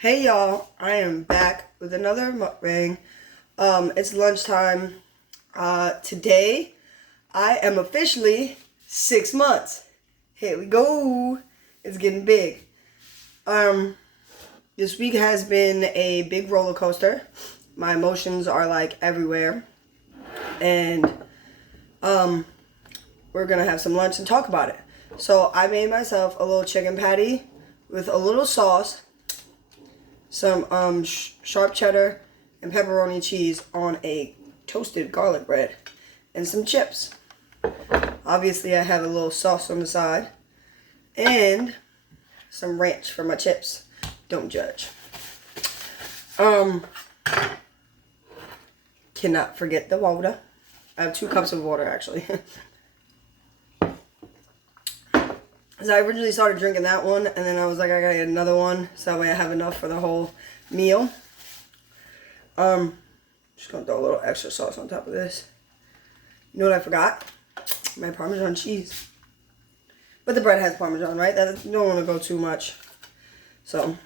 Hey y'all, I am back with another mukbang. It's lunchtime. Today I am officially 6 months. Here we go. It's getting big. This week has been a big roller coaster. My emotions are like everywhere. And we're gonna have some lunch and talk about it. So I made myself a little chicken patty with a little sauce, some sharp cheddar and pepperoni cheese on a toasted garlic bread, and some chips. Obviously, I have a little sauce on the side, and some ranch for my chips. Don't judge. Cannot forget the water. I have 2 cups of water, actually. So I originally started drinking that one, and then I was like, I gotta get another one, so that way I have enough for the whole meal. Just gonna throw a little extra sauce on top of this. You know what I forgot? My Parmesan cheese. But the bread has Parmesan, right? You don't want to go too much. So,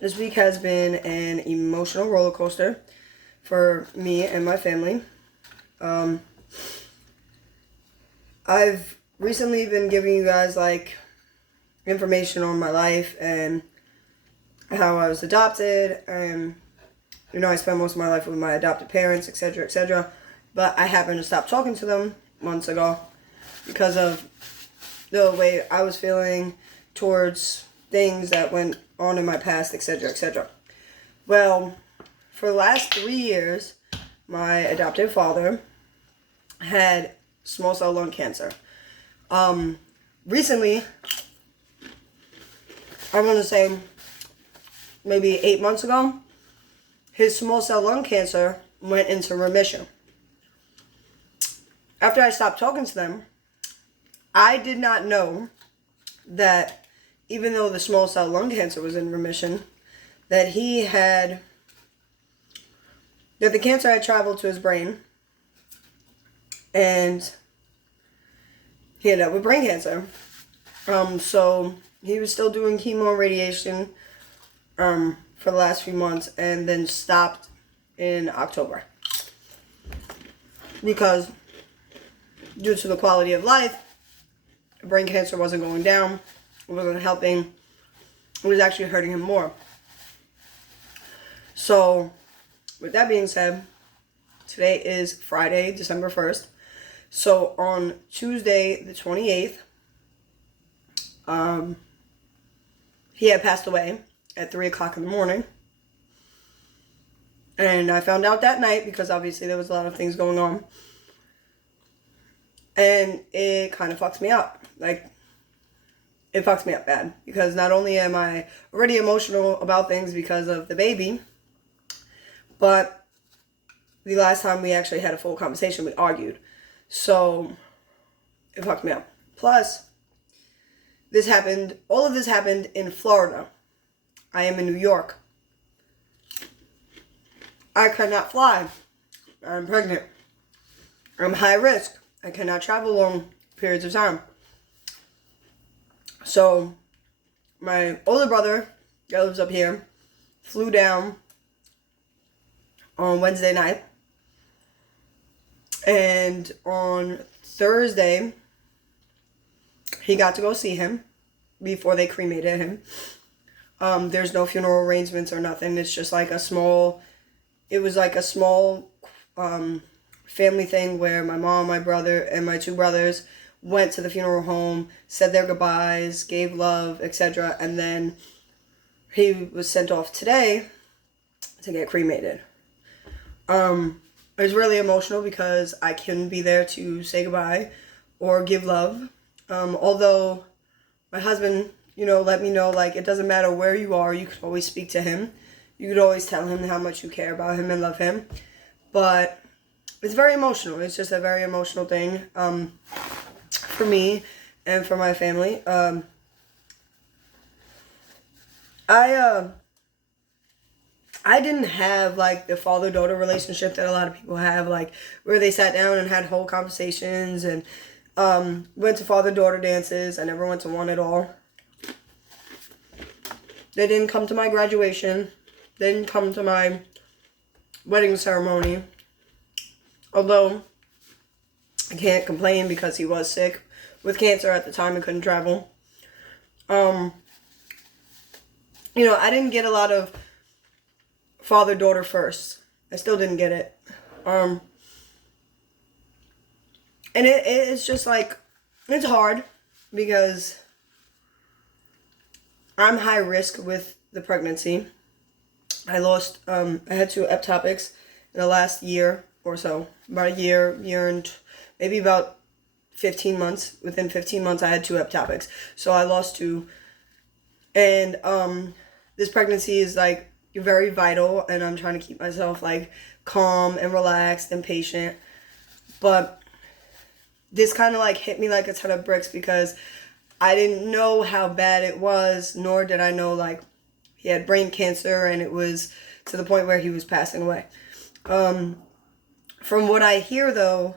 this week has been an emotional roller coaster for me and my family. I've recently been giving you guys like information on my life and how I was adopted, and I spent most of my life with my adopted parents, etc., etc. But I happened to stop talking to them months ago because of the way I was feeling towards things that went on in my past, etc., etc. Well, for the last 3 years, my adoptive father had small cell lung cancer. Recently, I'm going to say maybe 8 months ago, his small cell lung cancer went into remission. After I stopped talking to them, I did not know that even though the small cell lung cancer was in remission, that the cancer had traveled to his brain, and he ended up with brain cancer. So he was still doing chemo and radiation for the last few months, and then stopped in October because due to the quality of life, brain cancer wasn't going down, it wasn't helping, it was actually hurting him more. So with that being said, today is Friday, December 1st. So on Tuesday, the 28th, he had passed away at 3 o'clock in the morning. And I found out that night because obviously there was a lot of things going on. And it kind of fucks me up. Like, it fucks me up bad. Because not only am I already emotional about things because of the baby, but the last time we actually had a full conversation, we argued. So, it fucked me up. Plus, all of this happened in Florida. I am in New York. I cannot fly. I'm pregnant. I'm high risk. I cannot travel long periods of time. So, my older brother that lives up here flew down on Wednesday night. And on Thursday, he got to go see him before they cremated him. There's no funeral arrangements or nothing. It's just like a small family thing where my mom, my brother, and my 2 brothers went to the funeral home, said their goodbyes, gave love, etc. And then he was sent off today to get cremated. It was really emotional because I couldn't be there to say goodbye or give love. Although my husband, let me know, like, it doesn't matter where you are, you could always speak to him. You could always tell him how much you care about him and love him. But it's very emotional. It's just a very emotional thing for me and for my family. I didn't have, like, the father-daughter relationship that a lot of people have, like, where they sat down and had whole conversations and went to father-daughter dances. I never went to one at all. They didn't come to my graduation. They didn't come to my wedding ceremony. Although, I can't complain because he was sick with cancer at the time and couldn't travel. I didn't get a lot of father-daughter first. I still didn't get it. And it's just like, it's hard because I'm high risk with the pregnancy. I had 2 ectopics in the last year or so. About a year and maybe about 15 months. Within 15 months, I had 2 ectopics. So I lost 2. And this pregnancy is like very vital, and I'm trying to keep myself like calm and relaxed and patient. But this kind of like hit me like a ton of bricks because I didn't know how bad it was, nor did I know like he had brain cancer and it was to the point where he was passing away. From what I hear though,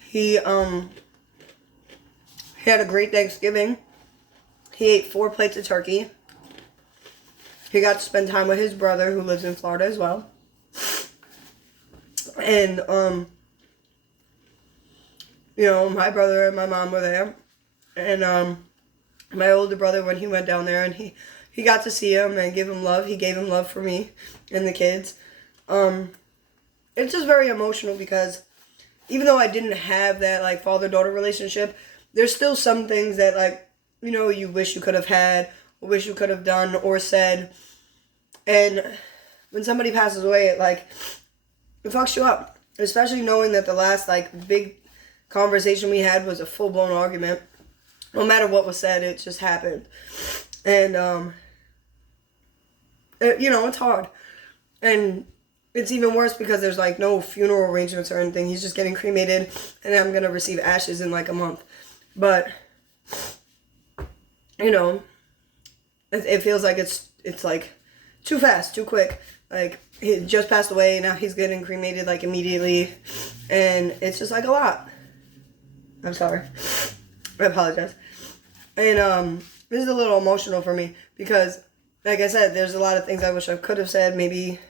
he had a great Thanksgiving. He ate 4 plates of turkey. He got to spend time with his brother who lives in Florida as well. And, my brother and my mom were there. And, my older brother, when he went down there and he got to see him and give him love, he gave him love for me and the kids. It's just very emotional because even though I didn't have that, like, father-daughter relationship, there's still some things that, like, you wish you could have had, or wish you could have done or said. And when somebody passes away, it fucks you up. Especially knowing that the last, like, big conversation we had was a full-blown argument. No matter what was said, it just happened. And, it's hard. And it's even worse because there's, like, no funeral arrangements or anything. He's just getting cremated, and I'm going to receive ashes in, like, a month. But, it feels like it's like, too fast, too quick. Like, he just passed away, now he's getting cremated, like, immediately. And it's just, like, a lot. I'm sorry. I apologize. And, this is a little emotional for me because, like I said, there's a lot of things I wish I could have said. Maybe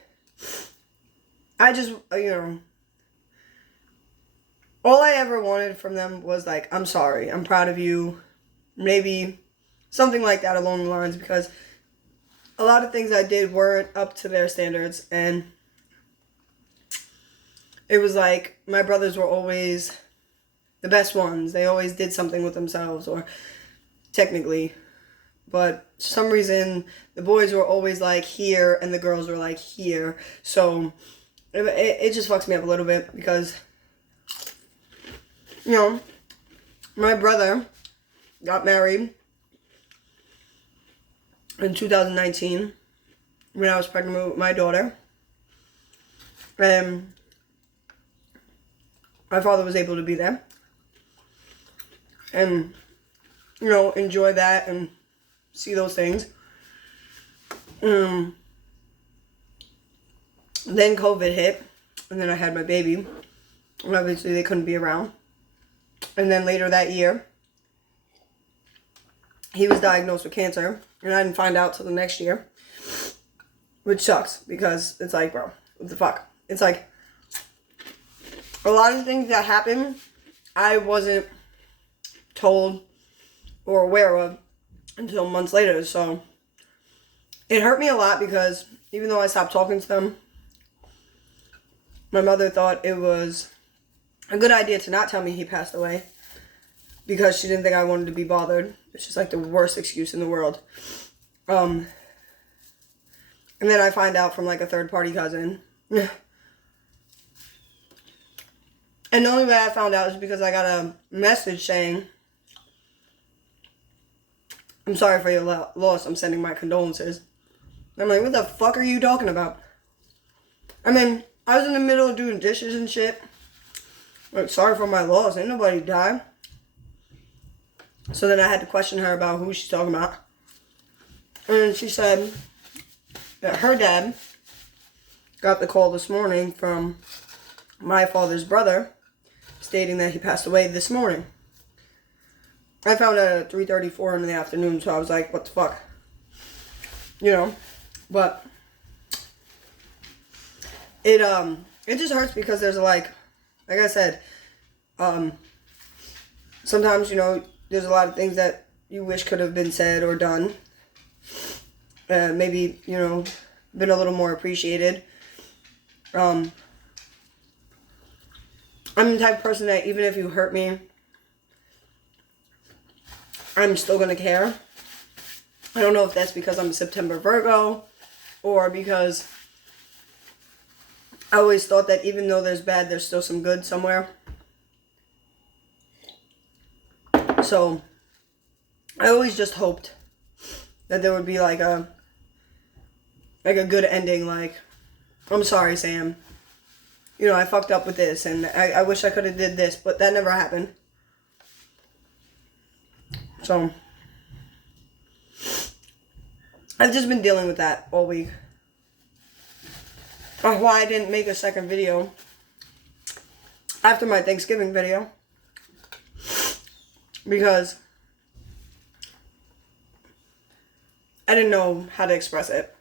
I just, all I ever wanted from them was, like, I'm sorry, I'm proud of you. Maybe something like that along the lines, because a lot of things I did weren't up to their standards. And it was like my brothers were always the best ones. They always did something with themselves, or technically. But for some reason, the boys were always, like, here, and the girls were, like, here. So it just fucks me up a little bit because, my brother got married in 2019 when I was pregnant with my daughter. And my father was able to be there and, enjoy that and see those things. Then COVID hit, and then I had my baby, and obviously they couldn't be around. And then later that year, he was diagnosed with cancer, and I didn't find out till the next year, which sucks, because it's like, bro, what the fuck? It's like, a lot of things that happened, I wasn't told or aware of until months later. So it hurt me a lot because even though I stopped talking to them, my mother thought it was a good idea to not tell me he passed away because she didn't think I wanted to be bothered. It's just like the worst excuse in the world. And then I find out from, like, a third-party cousin. And the only way I found out is because I got a message saying, I'm sorry for your loss, I'm sending my condolences. And I'm like, what the fuck are you talking about? I mean, I was in the middle of doing dishes and shit. Like, sorry for my loss, ain't nobody died. So then I had to question her about who she's talking about. And she said that her dad got the call this morning from my father's brother stating that he passed away this morning. I found out at 3:34 in the afternoon, so I was like, what the fuck? You know? But it just hurts because there's like I said, sometimes, you know, there's a lot of things that you wish could have been said or done. Maybe, you know, been a little more appreciated. I'm the type of person that even if you hurt me, I'm still gonna care. I don't know if that's because I'm a September Virgo or because I always thought that even though there's bad, there's still some good somewhere. So I always just hoped that there would be like a good ending, like, I'm sorry, Sam. You know, I fucked up with this and I wish I could have did this, but that never happened. So I've just been dealing with that all week. Why I didn't make a second video after my Thanksgiving video. Because I didn't know how to express it.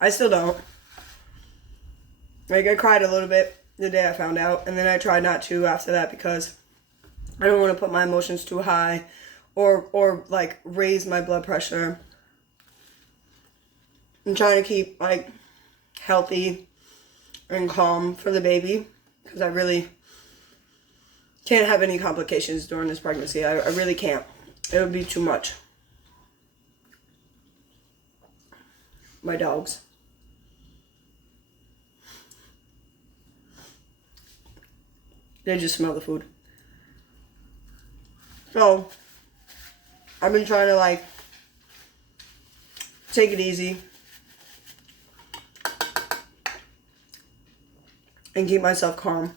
I still don't. Like, I cried a little bit the day I found out, and then I tried not to after that because I don't want to put my emotions too high or like raise my blood pressure. I'm trying to keep like healthy and calm for the baby because I really can't have any complications during this pregnancy. I really can't. It would be too much. My dogs. They just smell the food. So, I've been trying to like take it easy and keep myself calm.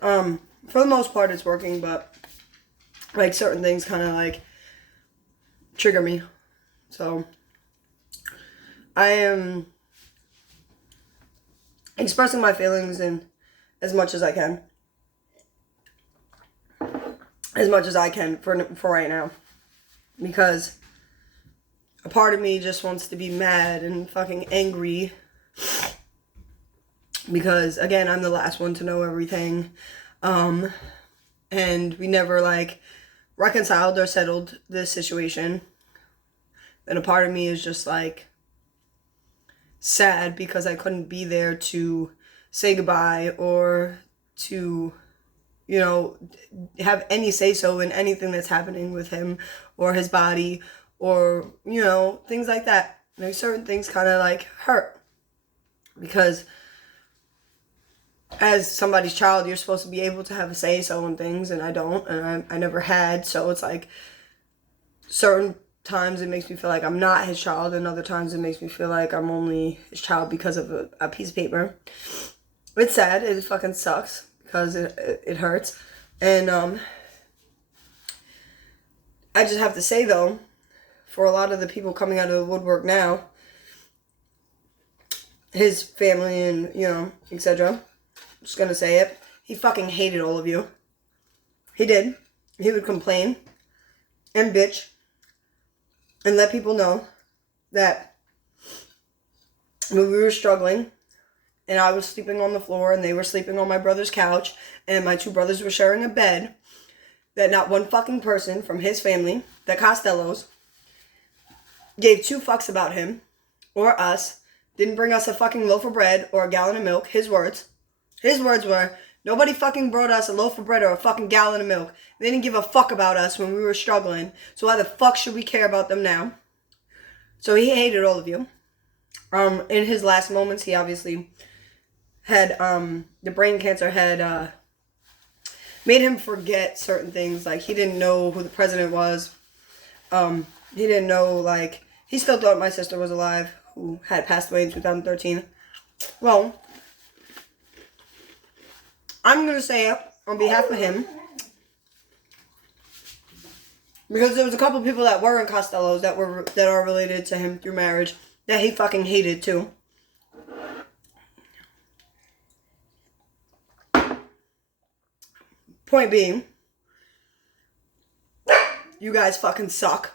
For the most part it's working, but like certain things kind of like trigger me. So I am expressing my feelings in as much as I can. As much as I can for right now. Because a part of me just wants to be mad and fucking angry. Because, again, I'm the last one to know everything. And we never, like, reconciled or settled this situation. And a part of me is just, like, sad because I couldn't be there to say goodbye or to, you know, have any say-so in anything that's happening with him or his body or, you know, things like that. Like, certain things kind of, like, hurt. Because as somebody's child, you're supposed to be able to have a say-so in things, and I don't, and I never had, so it's like, certain times it makes me feel like I'm not his child, and other times it makes me feel like I'm only his child because of a piece of paper. It's sad, it fucking sucks, because it hurts, and, I just have to say, though, for a lot of the people coming out of the woodwork now, his family and, you know, etc., just gonna say it. He fucking hated all of you. He did. He would complain and bitch and let people know that when we were struggling and I was sleeping on the floor and they were sleeping on my brother's couch and my two brothers were sharing a bed, that not one fucking person from his family, the Costellos, gave two fucks about him or us, didn't bring us a fucking loaf of bread or a gallon of milk. His words. His words were, nobody fucking brought us a loaf of bread or a fucking gallon of milk. They didn't give a fuck about us when we were struggling. So why the fuck should we care about them now? So he hated all of you. In his last moments, he obviously had, the brain cancer had, made him forget certain things. Like, he didn't know who the president was. He didn't know, like, he still thought my sister was alive, who had passed away in 2013. Well, I'm going to say it on behalf of him, because there was a couple of people that were in Costellos that are related to him through marriage that he fucking hated too. Point being, you guys fucking suck.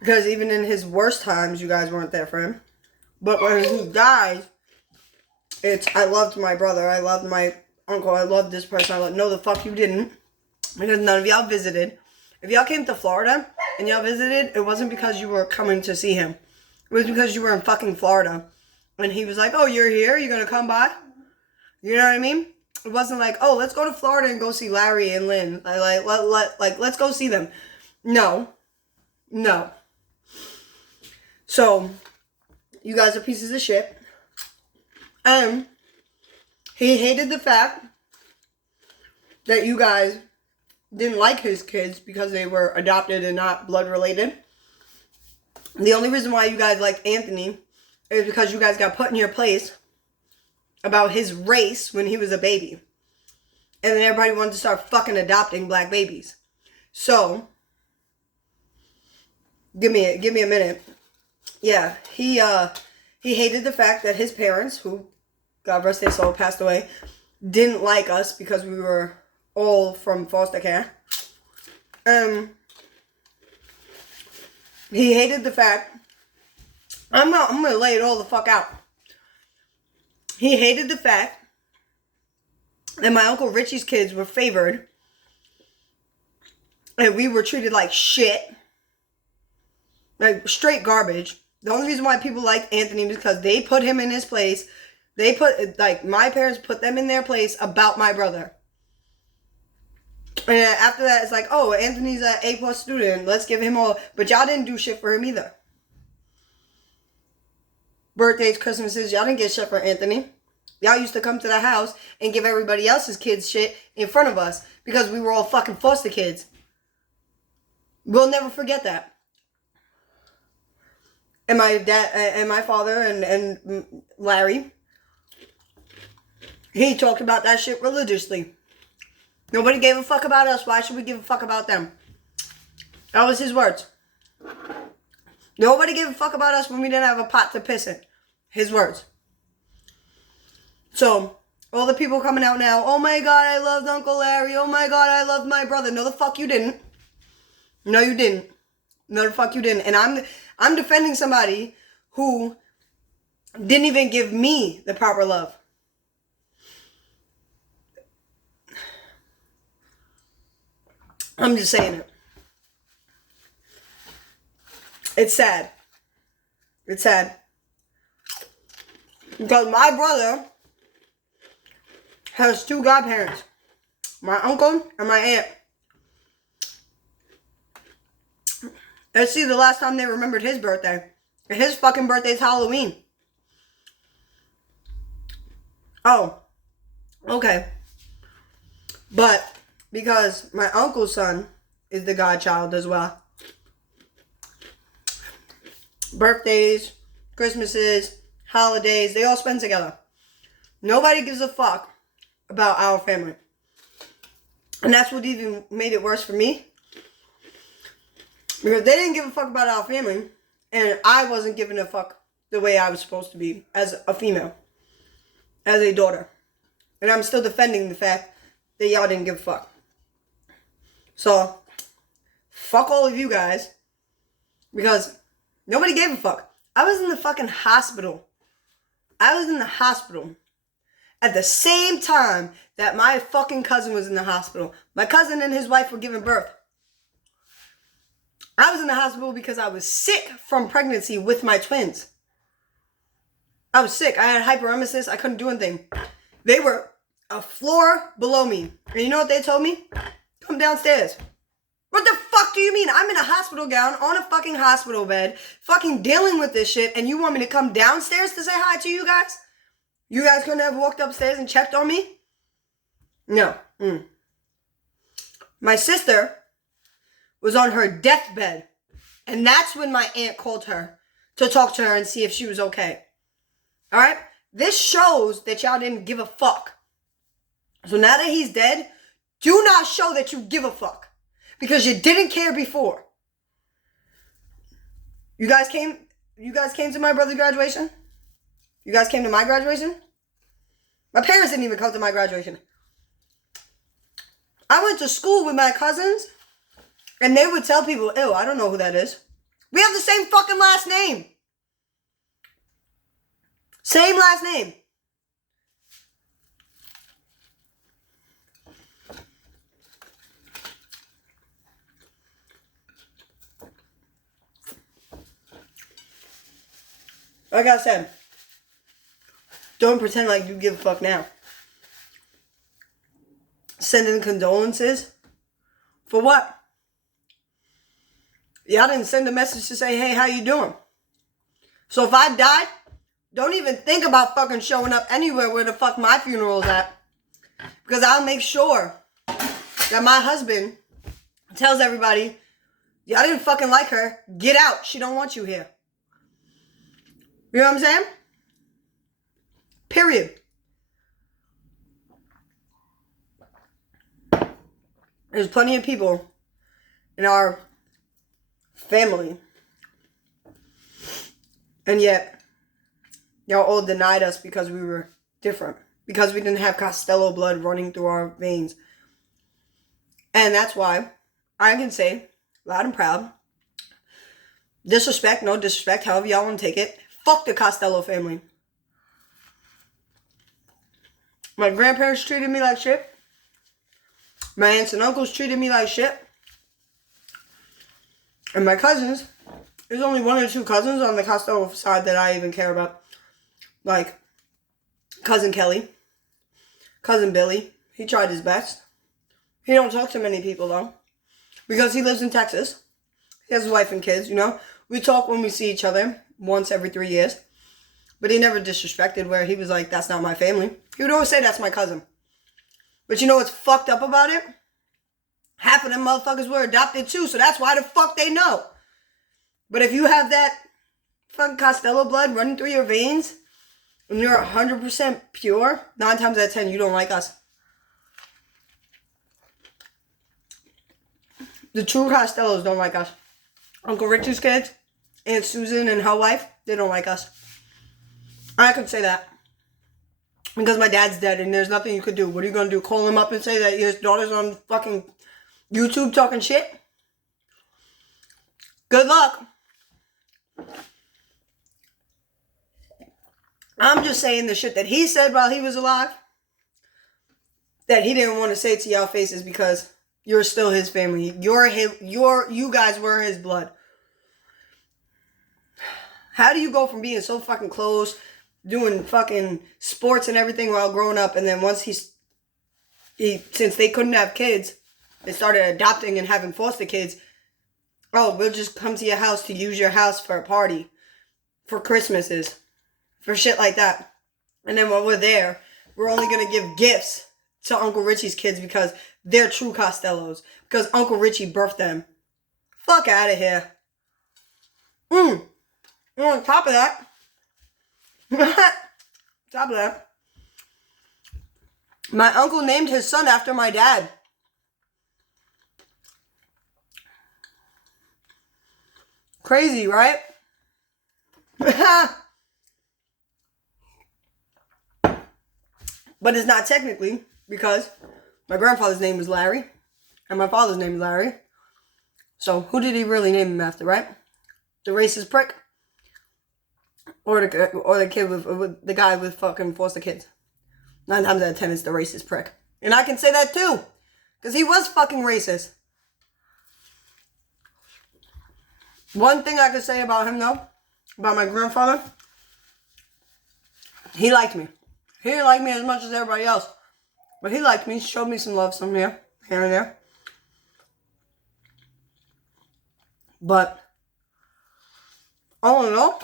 Because even in his worst times, you guys weren't there for him. But when he dies, I loved my brother, I loved my uncle, I loved this person, no, the fuck you didn't. Because none of y'all visited. If y'all came to Florida and y'all visited, it wasn't because you were coming to see him. It was because you were in fucking Florida. And he was like, oh, you're here? You're going to come by? You know what I mean? It wasn't like, oh, let's go to Florida and go see Larry and Lynn. Let's go see them. No. So, you guys are pieces of shit. And he hated the fact that you guys didn't like his kids because they were adopted and not blood related. The only reason why you guys like Anthony is because you guys got put in your place about his race when he was a baby. And then everybody wanted to start fucking adopting black babies. So, give me a minute. Yeah, he hated the fact that his parents, who, God rest their soul, passed away, didn't like us because we were all from foster care. He hated the fact, I'm gonna lay it all the fuck out. He hated the fact that my Uncle Richie's kids were favored and we were treated like shit. Like straight garbage. The only reason why people liked Anthony was because they put him in his place. My parents put them in their place about my brother. And after that, it's like, oh, Anthony's an A+ student. Let's give him all. But y'all didn't do shit for him either. Birthdays, Christmases, y'all didn't get shit for Anthony. Y'all used to come to the house and give everybody else's kids shit in front of us because we were all fucking foster kids. We'll never forget that. And my dad, and my father, and Larry, he talked about that shit religiously. Nobody gave a fuck about us. Why should we give a fuck about them? That was his words. Nobody gave a fuck about us when we didn't have a pot to piss in. His words. So, all the people coming out now, oh my God, I loved Uncle Larry. Oh my God, I loved my brother. No, the fuck you didn't. No, you didn't. No, the fuck you didn't. And I'm defending somebody who didn't even give me the proper love. I'm just saying it. It's sad. It's sad. Because my brother has two godparents. My uncle and my aunt. Let's see the last time they remembered his birthday. And his fucking birthday's Halloween. Oh. Okay. But because my uncle's son is the godchild as well. Birthdays, Christmases, holidays, they all spend together. Nobody gives a fuck about our family. And that's what even made it worse for me. Because they didn't give a fuck about our family. And I wasn't giving a fuck the way I was supposed to be as a female. As a daughter. And I'm still defending the fact that y'all didn't give a fuck. So, fuck all of you guys. Because nobody gave a fuck. I was in the fucking hospital. I was in the hospital at the same time that my fucking cousin was in the hospital. My cousin and his wife were giving birth. I was in the hospital because I was sick from pregnancy with my twins. I was sick. I had hyperemesis. I couldn't do anything. They were a floor below me. And you know what they told me? Come downstairs. What the fuck do you mean? I'm in a hospital gown on a fucking hospital bed, fucking dealing with this shit, and you want me to come downstairs to say hi to you guys? You guys couldn't have walked upstairs and checked on me? No. My sister was on her deathbed, and that's when my aunt called her to talk to her and see if she was okay. Alright? This shows that y'all didn't give a fuck. So now that he's dead, do not show that you give a fuck. Because you didn't care before. You guys came to my brother's graduation? You guys came to my graduation? My parents didn't even come to my graduation. I went to school with my cousins And they would tell people, ew, I don't know who that is. We have the same fucking last name. Same last name. Like I said, don't pretend like you give a fuck now. Sending condolences? For what? Y'all didn't send a message to say, hey, how you doing? So if I died, don't even think about fucking showing up anywhere where the fuck my funeral is at. Because I'll make sure that my husband tells everybody, y'all didn't fucking like her. Get out. She don't want you here. You know what I'm saying? Period. There's plenty of people in our family. And yet, y'all all denied us because we were different. Because we didn't have Costello blood running through our veins. And that's why I can say, loud and proud, disrespect, no disrespect, however y'all want to take it, fuck the Costello family. My grandparents treated me like shit. My aunts and uncles treated me like shit. And my cousins, there's only one or two cousins on the Costello side that I even care about. Like, Cousin Kelly, Cousin Billy. He tried his best. He don't talk to many people, though. Because he lives in Texas. He has a wife and kids, you know. We talk when we see each other once every 3 years. But he never disrespected where he was like, that's not my family. He would always say, that's my cousin. But you know what's fucked up about it? Half of them motherfuckers were adopted too, so that's why the fuck they know. But if you have that fucking Costello blood running through your veins, and you're 100% pure, 9 times out of 10, you don't like us. The true Costellos don't like us. Uncle Richard's kids, Aunt Susan and her wife, they don't like us. I could say that. Because my dad's dead and there's nothing you could do. What are you going to do? Call him up and say that his daughter's on fucking YouTube talking shit? Good luck. I'm just saying the shit that he said while he was alive that he didn't want to say to y'all faces because you're still his family. You guys were his blood. How do you go from being so fucking close, doing fucking sports and everything while growing up, and then once since they couldn't have kids, they started adopting and having foster kids. Oh, we'll just come to your house to use your house for a party, for Christmases, for shit like that. And then when we're there, we're only going to give gifts to Uncle Richie's kids because they're true Costellos. Because Uncle Richie birthed them. Fuck out of here. And on top of that, my uncle named his son after my dad. Crazy, right? But it's not technically because my grandfather's name was Larry and my father's name is Larry. So who did he really name him after, right? The racist prick? Or the kid with the guy with fucking foster kids. 9 times out of 10 it's the racist prick. And I can say that too. Because he was fucking racist. One thing I could say about him though, about my grandfather, he liked me. He didn't like me as much as everybody else. But he liked me, showed me some love some here and there. But, all in all,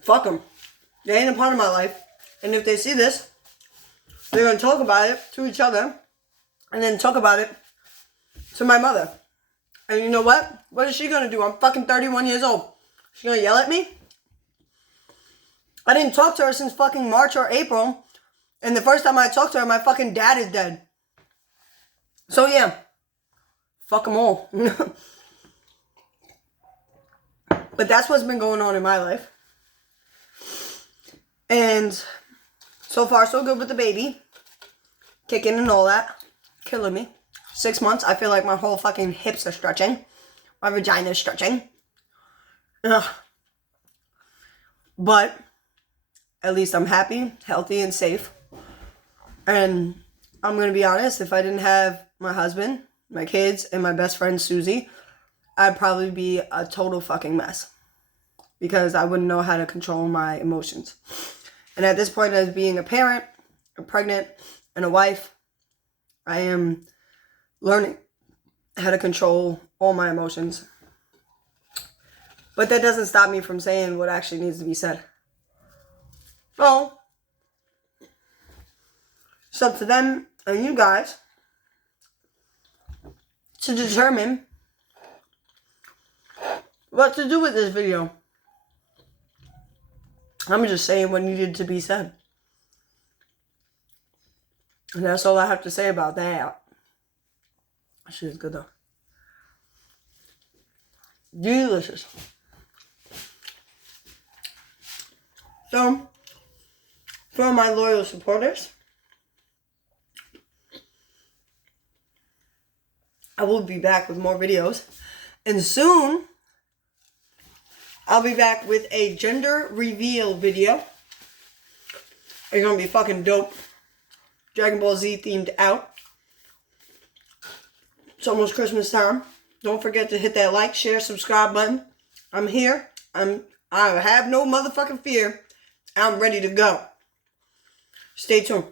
fuck them. They ain't a part of my life. And if they see this, they're going to talk about it to each other. And then talk about it to my mother. And you know what? What is she going to do? I'm fucking 31 years old. She going to yell at me? I didn't talk to her since fucking March or April. And the first time I talked to her, my fucking dad is dead. So yeah. Fuck them all. But that's what's been going on in my life. And so far, so good with the baby. Kicking and all that. Killing me. 6 months, I feel like my whole fucking hips are stretching. My vagina is stretching. Ugh. But at least I'm happy, healthy, and safe. And I'm going to be honest, if I didn't have my husband, my kids, and my best friend Susie, I'd probably be a total fucking mess. Because I wouldn't know how to control my emotions. And at this point, as being a parent, a pregnant, and a wife, I am learning how to control all my emotions. But that doesn't stop me from saying what actually needs to be said. So, it's up to them and you guys to determine what to do with this video. I'm just saying what needed to be said. And that's all I have to say about that. Shit is good though. Delicious. So, for my loyal supporters, I will be back with more videos. And soon, I'll be back with a gender reveal video. It's gonna be fucking dope. Dragon Ball Z themed out. It's almost Christmas time. Don't forget to hit that like, share, subscribe button. I'm here. I have no motherfucking fear. I'm ready to go. Stay tuned.